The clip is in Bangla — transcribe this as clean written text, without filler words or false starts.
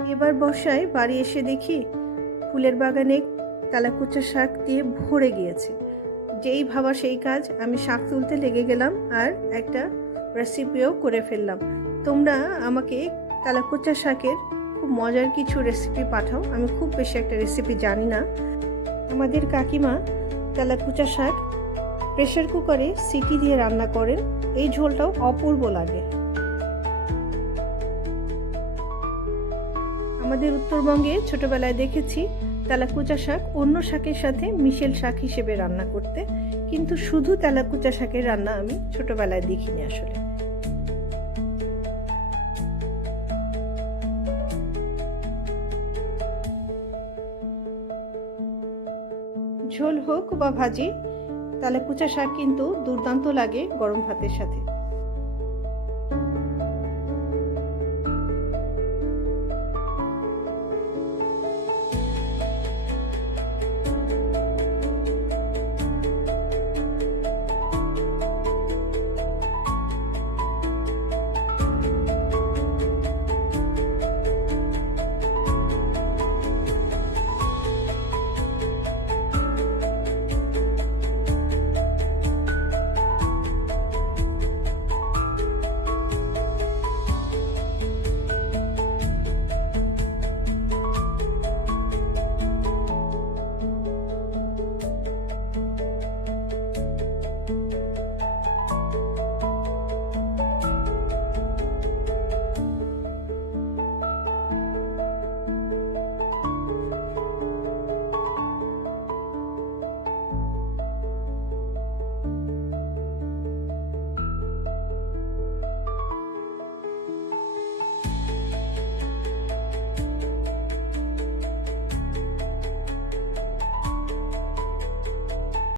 এবার বর্ষায় বাড়ি এসে দেখি ফুলের বাগানে তেলাকুচা শাক দিয়ে ভরে গিয়েছে। যেই ভাবা সেই কাজ, আমি শাক তুলতে লেগে গেলাম আর একটা রেসিপিও করে ফেললাম। তোমরা আমাকে তেলাকুচা শাকের খুব মজার কিছু রেসিপি পাঠাও। আমি খুব বেশি একটা রেসিপি জানি না। আমাদের কাকিমা তেলাকুচা শাক প্রেসার কুকারে সিটি দিয়ে রান্না করেন, এই ঝোলটাও অপূর্ব লাগে। আমাদের উত্তরবঙ্গে ছোটবেলায় দেখেছি তেলাকুচা শাক অন্য শাকের সাথে মিশেল শাক হিসেবে রান্না করতে, কিন্তু শুধু তেলাকুচা শাকের রান্না আমি ছোটবেলায় দেখিনি আসলে। ঝোল হোক বা ভাজি, তেলাকুচা শাক কিন্তু দুর্দান্ত লাগে গরম ভাতের সাথে।